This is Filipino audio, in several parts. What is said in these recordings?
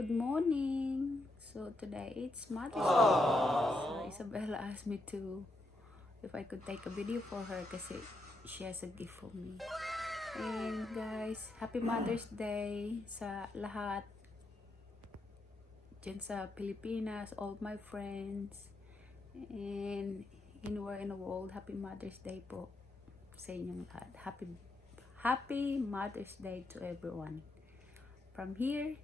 good morning. So today it's Mother's Day. So Isabella asked me to if I could take a video for her kasi she has a gift for me. And guys, happy Mother's Day sa lahat dyan sa Pilipinas, all my friends, and anywhere in the world. Happy Mother's Day po sa inyong lahat. Happy Mother's Day to everyone. From here,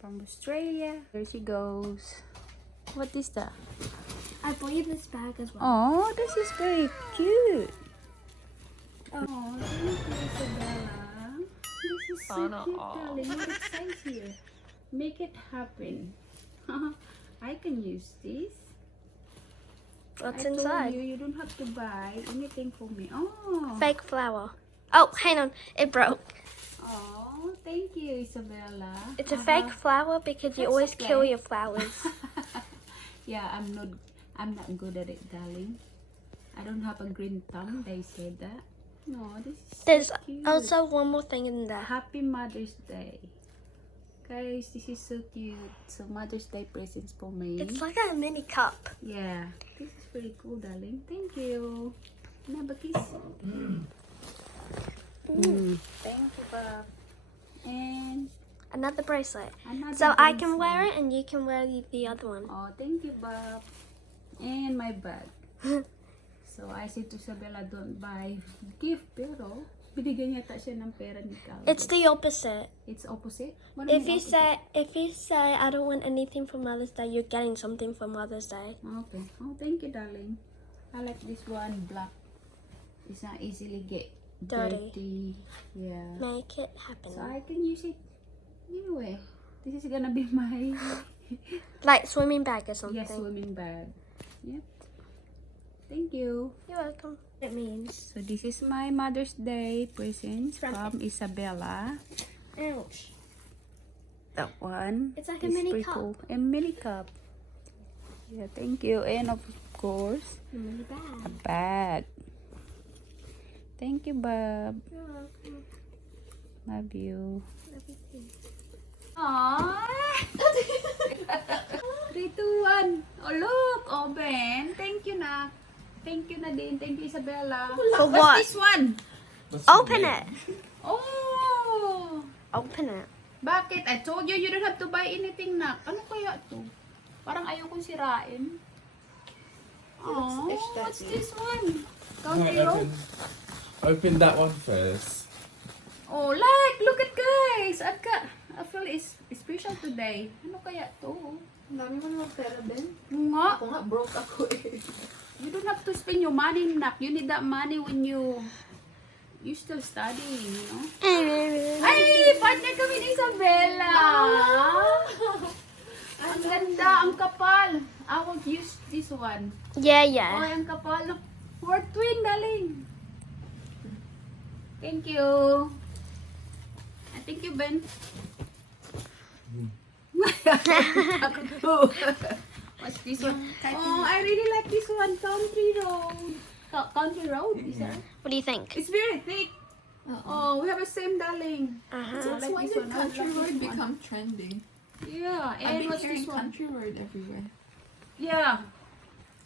from Australia. There she goes. What is that? I bought you this bag as well. Oh, this is very cute. Oh, thank you, Isabella. This is so cute, darling. Look, it says here. Make it happen. I can use this. What's I inside? told you don't have to buy anything for me. Oh. Fake flower. Oh, hang on. It broke. Oh, thank you, Isabella. It's a fake flower because you That's always okay. kill your flowers. Yeah, I'm not good at it, darling. I don't have a green thumb. They said that. No, this is There's so cute. also one more thing in there. Happy Mother's Day. Guys, this is so cute. So Mother's Day presents for me. It's like a mini cup. Yeah, this is very cool, darling. Thank you. Can I have a kiss? Thank you, Bob. And Another bracelet. another So I can bracelet. wear it and you can wear the other one. Oh, thank you, Bob. And my bag. So I said to Isabella, don't buy gift, pero binigyan yata siya ng pera ni Calvin. It's the opposite. It's opposite? What do If mean you opposite? say I don't want anything for Mother's Day, you're getting something for Mother's Day. Okay. Oh, thank you, darling. I like this one, black. It's not easily get dirty. Yeah. Make it happen. So I can use it anyway. This is gonna be my Like swimming bag or something. swimming bag. Yep. Thank you. You're welcome. It means. So this is my Mother's Day present From- from Isabella. Ouch. That one. It's like a is mini pretty cup. cool. A mini cup. Yeah, thank you. And of course, Mini a bag. bag. Thank you, Bob. You're welcome. Love you. Love you too. Aww. 3, 2, 1. Oh, look. Oh, Ben. Thank you na. Thank you na din. Thank you, Isabella. For What's what? this one? Open it. Oh. Open it. Bakit? I told you don't have to buy anything na. Ano kaya to? Parang ayaw kong sirain. Oh, what's this one? Country road? Open that one first. Oh, like, look at guys. I feel it's special today. Ano kaya to? Ang dami mo naman pera din. Nga. Ako nga, broke ako eh. You don't have to spend your money, nak. You need that money when you still studying, you know? Ay, partner kami ni Isabella. Ang ganda, ang kapal. I will use this one. Yeah, Oh, yeah. ang kapal. For twin, darling. Thank you. Thank you, Ben. What's this one? Oh, I really like this one. Country road. Country road, is that? What do you think? It's very thick. Oh, we have the same, darling. Uh-huh. I like When this did one. I country like road this one. become trending? Yeah, I've and been what's hearing this one? country road everywhere. Yeah.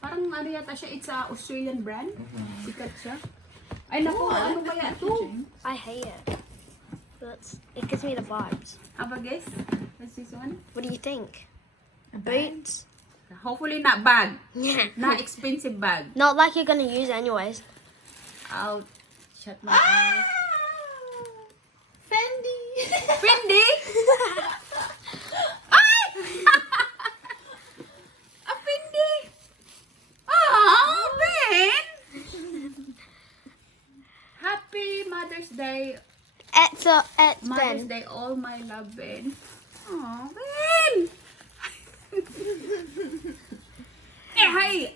Parang ano yata siya, it's a Australian brand. Sikat siya. Ay naku, ano kaya ito? I hate it. It gives me the vibes. Have a guess? What's this one? What do you think? A bag? Boots? Hopefully not bag. Yeah. Not expensive bag. Not like you're gonna use it anyways. I'll shut my eyes. Fendi! Fendi? Ay! A Fendi! Oh, Ben! Happy Mother's Day. It's Mother's Ben. Day, all my love, Ben. Oh, Ben! Eh, hi!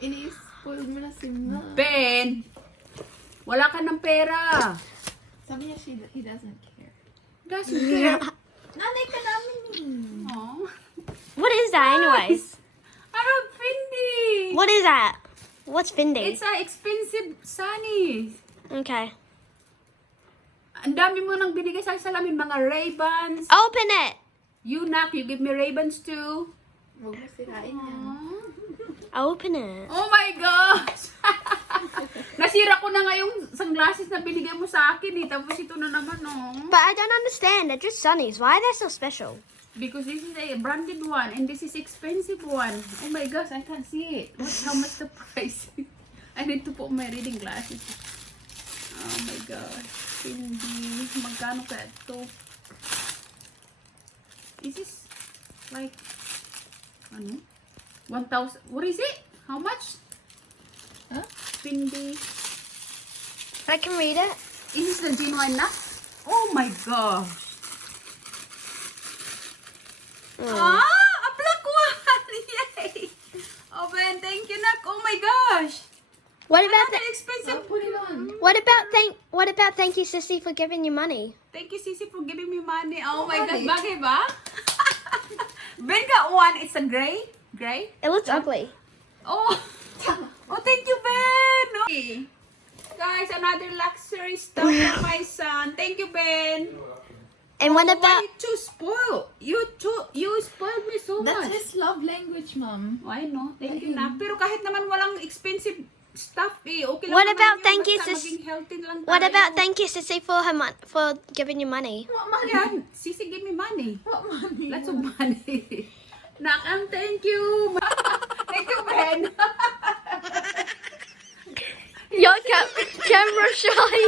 Ini-spoil mo na si Ma. Ben! Wala ka ng pera. Sabi niya he doesn't care. Doesn't care. Nanay ka namin eh. Oh. What is that anyways? I have Fendi. What is that? What's Fendi? It's a expensive sunny. Okay. Ang dami mo nang binigay sa salamin, mga Ray-Bans. Open it. You, Nak, you give me Ray-Bans too. Huwag mo sirain yan. Open it. Oh my gosh! Nasira ko na nga yung sunglasses na binigay mo sa akin eh. Tapos ito na naman oh. But I don't understand. They're just Sunnies. Why are they so special? Because this is a branded one and this is expensive one. Oh my gosh, I can't see it. How much the price? I need to put my reading glasses. Oh my gosh. Hindi. Magkano ka ito? This is like, ano? 1,000. What is it? How much? Huh? Pindi. I can read it. Is this the genuine na? Oh my gosh. Ah, a black one! Yay! Oh Ben, thank you, Nak. Oh my gosh! What about Another expensive. Put it on. What about thank you, Sissy, for giving you money? Thank you, Sisi, for giving me money. Oh my gosh, money? bagay ba? Ben got one. It's a gray. Gray? It looks ugly. Oh, oh, thank you, Ben. Okay. Guys, another luxury stuff for my son. Thank you, Ben. And what Oh, about why you too spoiled? You spoiled me so That's much. his love language, Mom. I know. Thank you, Nak. Pero kahit naman walang expensive stuff eh. Okay lang What naman about yun. thank you, Basta sis? maging healthy lang what tayo. about thank you, Sissy, for for giving you money? What money? Yan. Sisi, give me money. What money? Lots of money. Nak, thank you. Thank you, Ben. Your camera shy.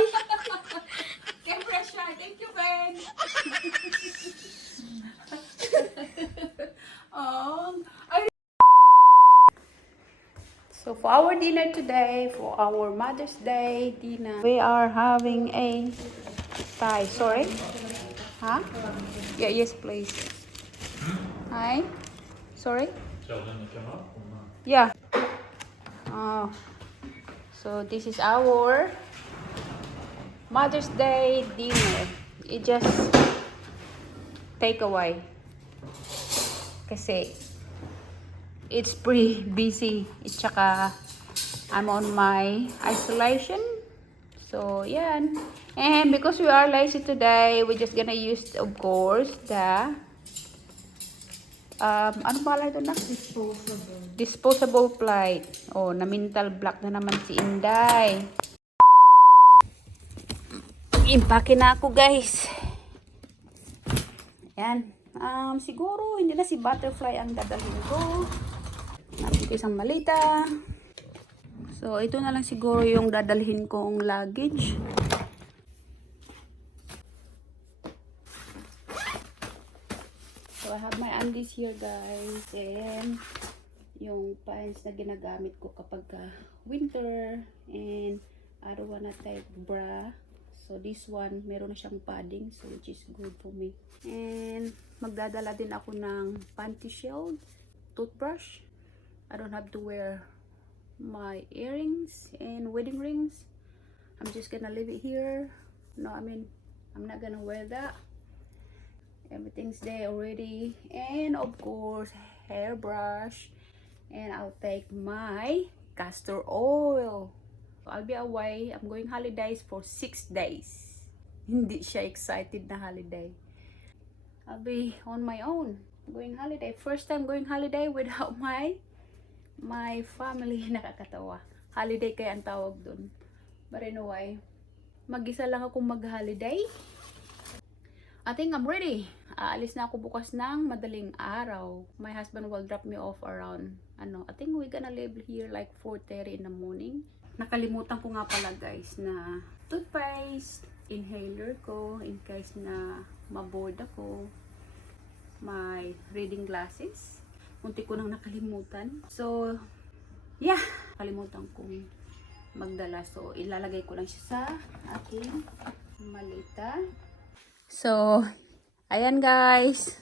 Camera shy. Thank you, Ben. Oh, so for our dinner today, for our Mother's Day dinner, we are having a Thai. Sorry? Huh? Yeah, yes, please. Hi? Sorry? Yeah. Oh. So this is our Mother's Day dinner. It just take away. Kasi it's pretty busy. Tsaka I'm on my isolation. So yan. And because we are lazy today, we're just gonna use, of course, the ano pala ito na? Disposable plate. Oh, na mental block na naman si Inday. Impake na ako, guys. Ayan. Siguro hindi na si Butterfly ang dadalhin ko. Natin ko isang malita. So, ito na lang siguro yung dadalhin kong luggage. So, I have my undies here, guys. And yung pants na ginagamit ko kapag winter. And I don't wanna type bra. So, this one, meron na siyang padding. So, which is good for me. And magdadala din ako ng panty shield, toothbrush. I don't have to wear my earrings and wedding rings. I'm just gonna leave it here. No, I mean, I'm not gonna wear that. Everything's there already. And of course, hairbrush. And I'll take my castor oil. I'll be away. I'm going holidays for 6 days. Hindi siya excited na holiday. I'll be on my own. Going holiday. First time going holiday without my family. Nakakatawa. Holiday kaya ang tawag dun. But anyway, mag-isa lang ako mag-holiday. I think I'm ready. Aalis na ako bukas ng madaling araw. My husband will drop me off around, I think we're gonna leave here like 4:30 in the morning. Nakalimutan ko nga pala, guys, na toothpaste, inhaler ko, in case na maboard ako. My reading glasses. Munti ko nang nakalimutan. So, yeah. Kalimutan kong magdala. So, ilalagay ko lang siya sa aking malita. So, ayan, guys.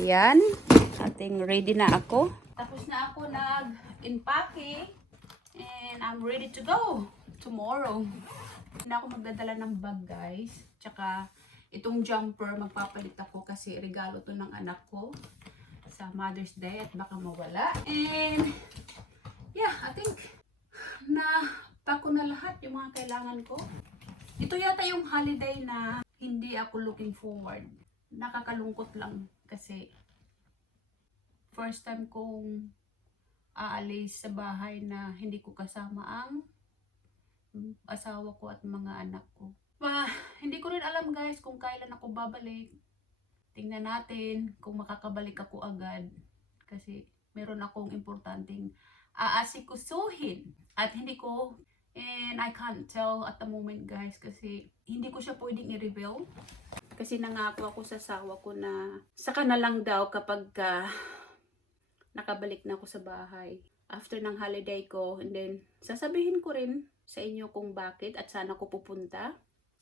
Ayan. Ating ready na ako. Tapos na ako nag-impake. And I'm ready to go tomorrow. Hindi na ako magdadala ng bag, guys. Tsaka, itong jumper, magpapalit ako kasi regalo to ng anak ko sa Mother's Day at baka mawala. And, yeah, I think na pack ko na lahat yung mga kailangan ko. Ito yata yung holiday na hindi ako looking forward. Nakakalungkot lang kasi first time kong aalis sa bahay na hindi ko kasama ang asawa ko at mga anak ko. Hindi ko rin alam guys kung kailan ako babalik. Tingnan natin kung makakabalik ako agad. Kasi meron akong importanteng aasikusuhin. At and I can't tell at the moment guys kasi hindi ko siya pwedeng i-reveal. Kasi nangako ako sa asawa ko na saka na lang daw kapag nakabalik na ako sa bahay. After ng holiday ko, and then sasabihin ko rin sa inyo kung bakit at saan ako pupunta.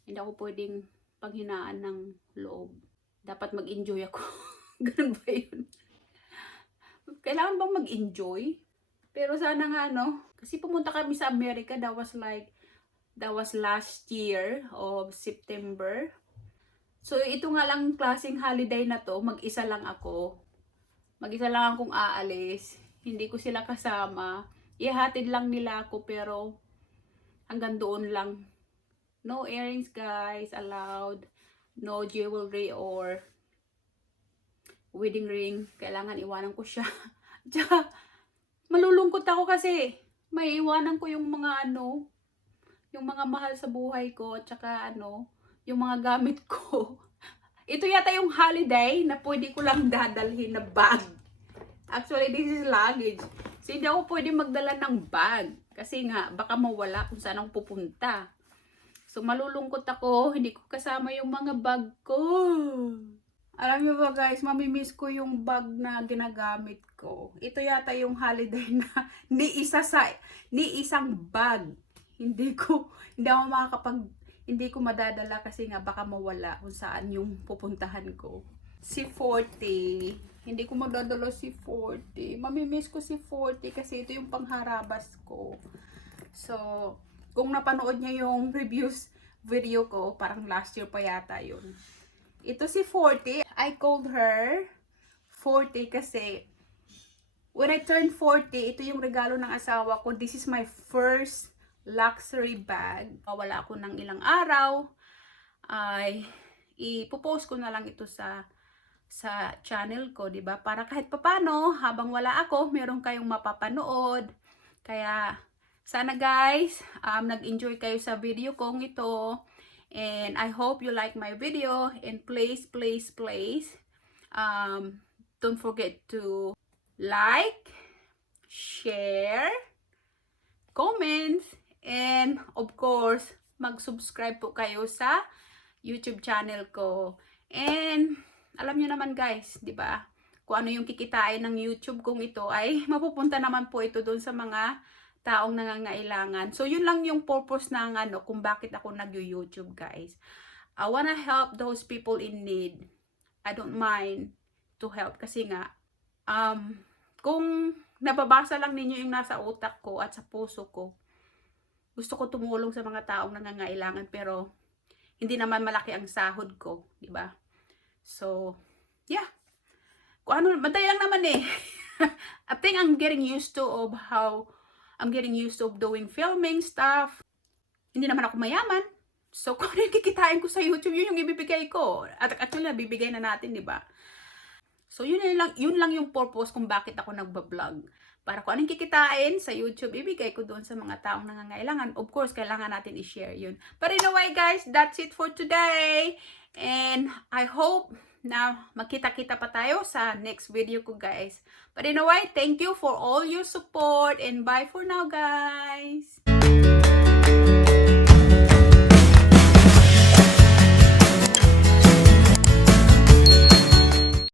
Hindi ako pwedeng panghinaan ng loob. Dapat mag-enjoy ako. Ganun ba yun? Kailangan bang mag-enjoy? Pero sana nga kasi pumunta kami sa Amerika, that was last year of September. So ito nga lang klaseng holiday na to, mag-isa lang ako. Mag-isa lang akong aalis. Hindi ko sila kasama. Ihatid lang nila ako pero hanggang doon lang. No earrings guys allowed. No jewelry or wedding ring. Kailangan iwanan ko siya. Tsaka malulungkot ako kasi may iwanan ko yung mga yung mga mahal sa buhay ko at saka yung mga gamit ko. Ito yata yung holiday na pwede ko lang dadalhin na bag. Actually, this is luggage. So, hindi ako pwede magdala ng bag. Kasi nga, baka mawala kung saan ako pupunta. So, malulungkot ako. Hindi ko kasama yung mga bag ko. Alam niyo ba guys, mamimiss ko yung bag na ginagamit ko. Ito yata yung holiday na ni isang bag. Hindi ko madadala kasi nga baka mawala kung saan yung pupuntahan ko. Si 40. Hindi ko madadala si 40. Mamimiss ko si 40 kasi ito yung pangharabas ko. So, kung napanood niya yung reviews video ko, parang last year pa yata yun. Ito si 40. I called her 40 kasi when I turned 40, ito yung regalo ng asawa ko. This is my first luxury bag. Wala ako ng ilang araw. Ay ipopost ko na lang ito sa channel ko, 'di ba? Para kahit papano habang wala ako, meron kayong mapapanood. Kaya sana guys, nag-enjoy kayo sa video kong ito. And I hope you like my video, and please don't forget to like, share, comment, and of course, mag-subscribe po kayo sa YouTube channel ko. And alam niyo naman guys, 'di ba? Kung ano yung kikitain ng YouTube kung ito ay mapupunta naman po ito doon sa mga taong nangangailangan. So yun lang yung purpose ng kung bakit ako nag-YouTube guys. I wanna help those people in need. I don't mind to help kasi nga kung nababasa lang ninyo yung nasa utak ko at sa puso ko, gusto ko tumulong sa mga taong nangangailangan pero hindi naman malaki ang sahod ko, di ba? So, yeah. Kung madali lang naman eh. I think I'm getting used to doing filming stuff. Hindi naman ako mayaman. So, kung ano yung kikitain ko sa YouTube, yun yung ibibigay ko. At actually, bibigay na natin, di ba? So, yun lang yung purpose kung bakit ako nagbablog. Para kung anong kikitain sa YouTube, ibigay ko doon sa mga taong nangangailangan. Of course, kailangan natin i-share yun. But anyway, guys, that's it for today. And I hope na magkita-kita pa tayo sa next video ko, guys. But anyway, thank you for all your support. And bye for now, guys.